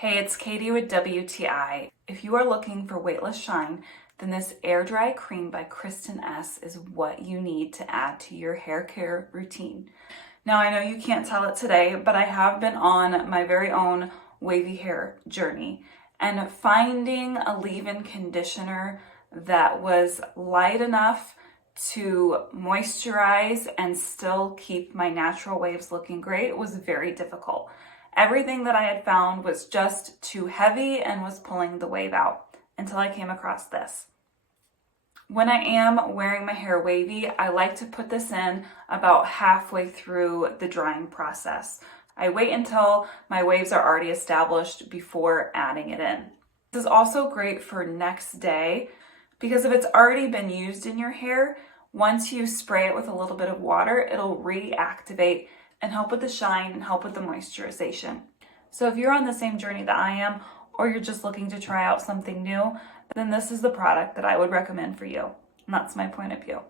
Hey, it's Katie with WTI. If you are looking for weightless shine, then this air dry cream by Kristin Ess is what you need to add to your hair care routine. Now, I know you can't tell it today, but I have been on my very own wavy hair journey, and finding a leave-in conditioner that was light enough to moisturize and still keep my natural waves looking great was very difficult. Everything that I had found was just too heavy and was pulling the wave out until I came across this. When I am wearing my hair wavy, I like to put this in about halfway through the drying process. I wait until my waves are already established before adding it in. This is also great for next day because if it's already been used in your hair, once you spray it with a little bit of water, it'll reactivate and help with the shine and help with the moisturization. So if you're on the same journey that I am, or you're just looking to try out something new, then this is the product that I would recommend for you. And that's my point of view.